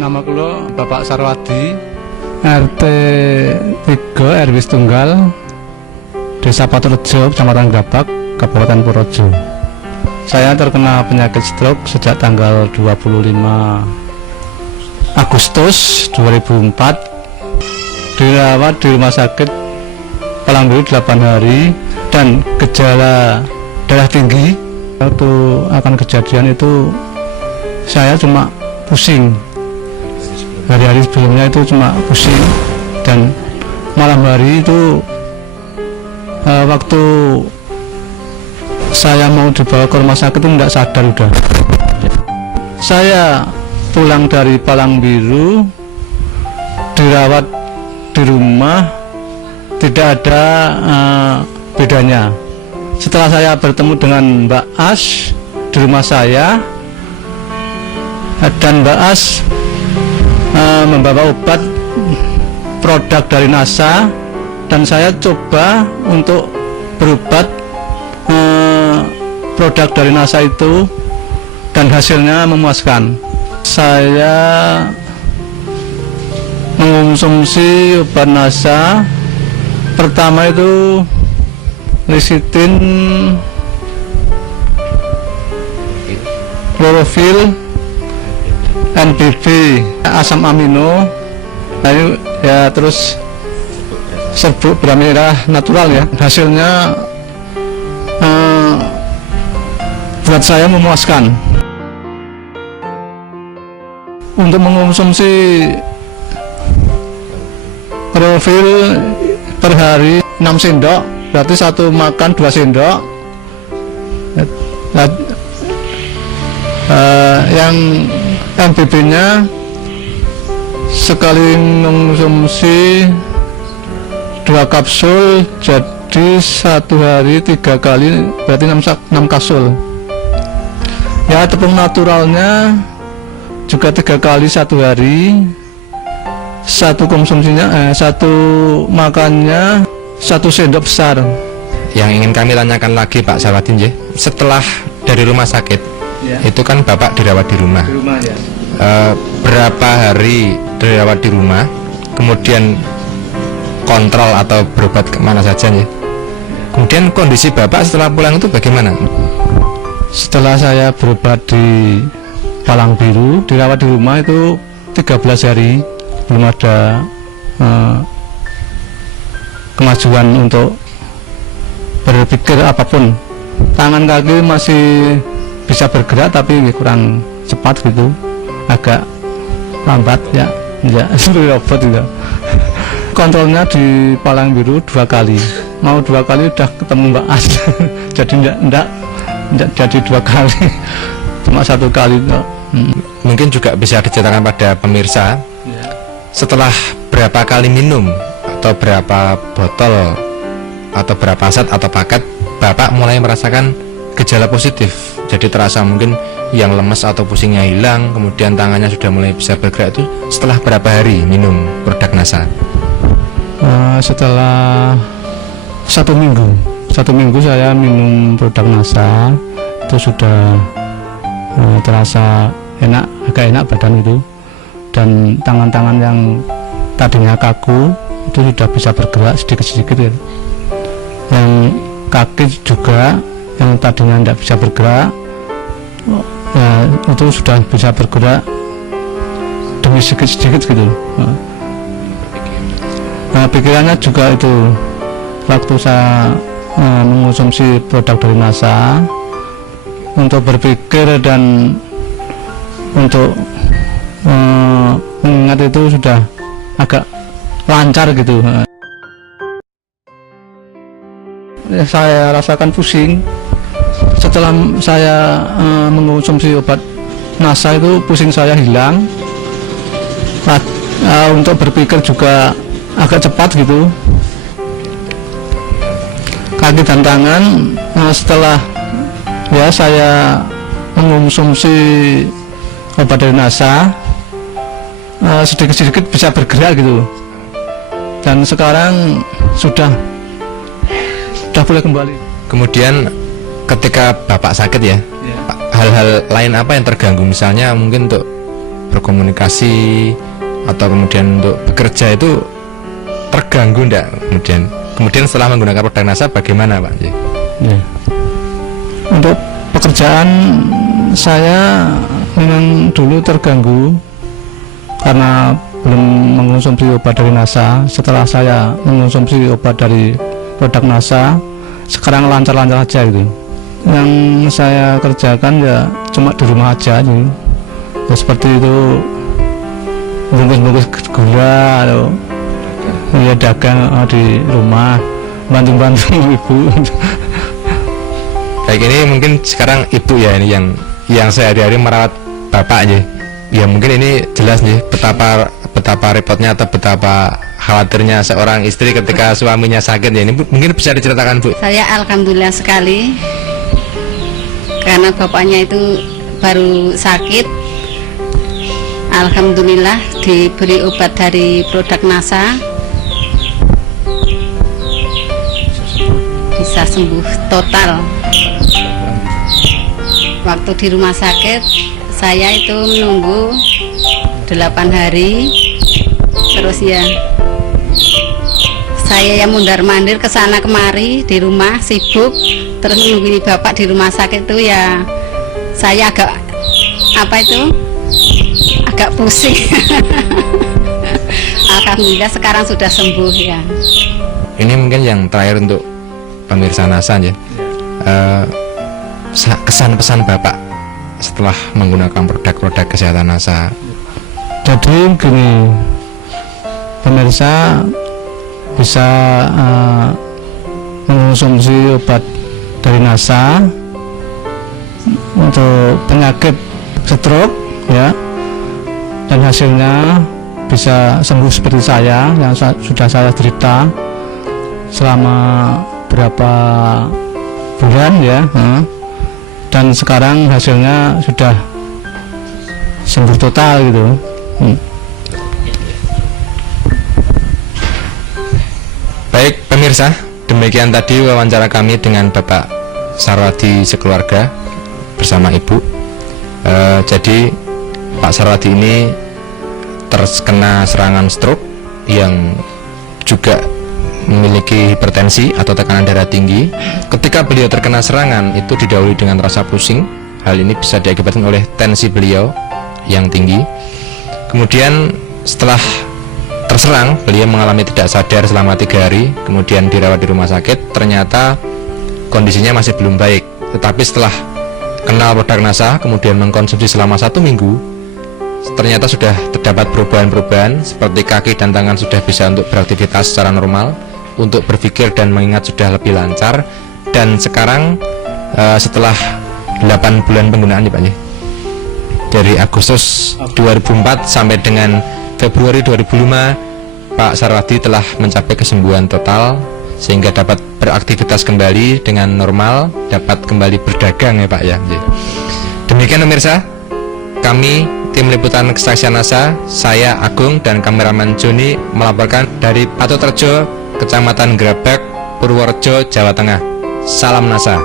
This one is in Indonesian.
Nama kula Bapak Sarwadi, RT 3 RW Tunggal, Desa Paturejo, Kecamatan Grabak, Kabupaten Purworejo. Saya terkena penyakit stroke sejak tanggal 25 Agustus 2004. Dirawat di rumah sakit Palangbiru 8 hari dan gejala darah tinggi. Waktu akan kejadian itu saya cuma pusing. Hari-hari sebelumnya itu cuma pusing, dan malam hari itu waktu saya mau dibawa ke rumah sakit itu tidak sadar udah. Saya pulang dari Palangbiru, dirawat di rumah, tidak ada bedanya. Setelah saya bertemu dengan Mbak As di rumah saya, dan Mbak As membawa obat produk dari NASA, dan saya coba untuk berobat produk dari NASA itu, dan hasilnya memuaskan. Saya mengonsumsi obat NASA pertama itu lecitin, klorofil, NPB, asam amino, lalu ya terus serbuk beras merah natural ya. Hasilnya buat saya memuaskan. Untuk mengonsumsi klorofil per hari 6 sendok, berarti satu makan 2 sendok. Yang NPB-nya sekali mengonsumsi 2 kapsul, jadi satu hari 3 kali, berarti 6 kapsul. Ya, tepung naturalnya juga 3 kali satu hari. Satu konsumsinya, satu makannya 1 sendok besar. Yang ingin kami tanyakan lagi Pak Sarwadi, setelah dari rumah sakit ya, itu kan Bapak dirawat di rumah. Di rumah ya. Berapa hari dirawat di rumah, kemudian kontrol atau berobat kemana saja ya? Kemudian kondisi Bapak setelah pulang itu bagaimana? Setelah saya berobat di Palangbiru, dirawat di rumah itu 13 hari, belum ada kemajuan untuk berpikir apapun. Tangan kaki masih bisa bergerak tapi kurang cepat gitu, agak lambat ya, seperti robot gitu. Kontrolnya di Palangbiru 2 kali, mau 2 kali udah ketemu Mbak As. Jadi enggak jadi 2 kali, cuma 1 kali. Mungkin juga bisa diceritakan pada pemirsa ya, setelah berapa kali minum atau berapa botol atau berapa set atau paket Bapak mulai merasakan gejala positif. Jadi terasa mungkin yang lemes atau pusingnya hilang, kemudian tangannya sudah mulai bisa bergerak, itu setelah berapa hari minum produk NASA? Setelah 1 minggu. 1 minggu saya minum produk NASA, itu sudah terasa enak, agak enak badan itu, dan tangan-tangan yang tadinya kaku itu sudah bisa bergerak sedikit-sedikit ya. Yang kaki juga yang tadinya tidak bisa bergerak ya, itu sudah bisa bergerak demi sedikit-sedikit gitu. Nah, pikirannya juga itu waktu saya mengonsumsi produk dari NASA, untuk berpikir dan untuk mengingat itu sudah agak lancar gitu. Ya, saya rasakan pusing setelah saya mengonsumsi obat NASA itu, pusing saya hilang. Untuk berpikir juga agak cepat gitu. Kaki dan tangan setelah ya saya mengonsumsi obat dari NASA, sedikit-sedikit bisa bergerak gitu, dan sekarang sudah boleh kembali. Kemudian ketika Bapak sakit ya, hal-hal lain apa yang terganggu, misalnya mungkin untuk berkomunikasi atau kemudian untuk bekerja itu terganggu enggak kemudian setelah menggunakan produk NASA bagaimana Pak? Ya. Untuk pekerjaan saya memang dulu terganggu karena belum mengonsumsi obat dari NASA. Setelah saya mengonsumsi obat dari produk NASA, sekarang lancar-lancar aja gitu. Yang saya kerjakan ya cuma di rumah aja gitu. Ya, seperti itu, bungkus-bungkus gula atau ya dagang di rumah, bantu-bantu ibu. Baik, ini mungkin sekarang ibu ya ini yang sehari-hari merawat bapak aja. Ya mungkin ini jelas nih betapa repotnya atau betapa khawatirnya seorang istri ketika suaminya sakit ya. Ini mungkin bisa diceritakan Bu. Saya alhamdulillah sekali karena bapaknya itu baru sakit. Alhamdulillah diberi obat dari produk NASA, bisa sembuh total. Waktu di rumah sakit saya itu menunggu 8 hari, terus ya saya yang mundar-mandir ke sana kemari di rumah sibuk, terus menunggu bapak di rumah sakit itu ya saya agak pusing. Alhamdulillah sekarang sudah sembuh ya. Ini mungkin yang terakhir untuk pemirsa NASA ya. Kesan pesan bapak setelah menggunakan produk-produk kesehatan NASA. Jadi gini, pemirsa bisa mengonsumsi obat dari NASA untuk penyakit stroke ya, dan hasilnya bisa sembuh seperti saya yang sudah saya derita selama berapa bulan ya, dan sekarang hasilnya sudah sembuh total gitu. Baik pemirsa, demikian tadi wawancara kami dengan Bapak Sarwadi sekeluarga bersama Ibu. Jadi Pak Sarwadi ini terkena serangan stroke yang juga memiliki hipertensi atau tekanan darah tinggi. Ketika beliau terkena serangan itu didahului dengan rasa pusing. Hal ini bisa diakibatkan oleh tensi beliau yang tinggi. Kemudian setelah terserang, beliau mengalami tidak sadar selama 3 hari, kemudian dirawat di rumah sakit. Ternyata kondisinya masih belum baik. Tetapi setelah kenal produk NASA, kemudian mengkonsumsi selama 1 minggu, ternyata sudah terdapat perubahan-perubahan, seperti kaki dan tangan sudah bisa untuk beraktivitas secara normal, untuk berpikir dan mengingat sudah lebih lancar. Dan sekarang setelah 8 bulan penggunaan ya Pak ya, dari Agustus 2004 sampai dengan Februari 2005, Pak Sarwadi telah mencapai kesembuhan total sehingga dapat beraktivitas kembali dengan normal, dapat kembali berdagang ya Pak ya. Demikian pemirsa, kami tim liputan Kesaksian NASA, saya Agung dan kameramen Joni melaporkan dari Patoterjo, Kecamatan Grabak, Purworejo, Jawa Tengah. Salam NASA.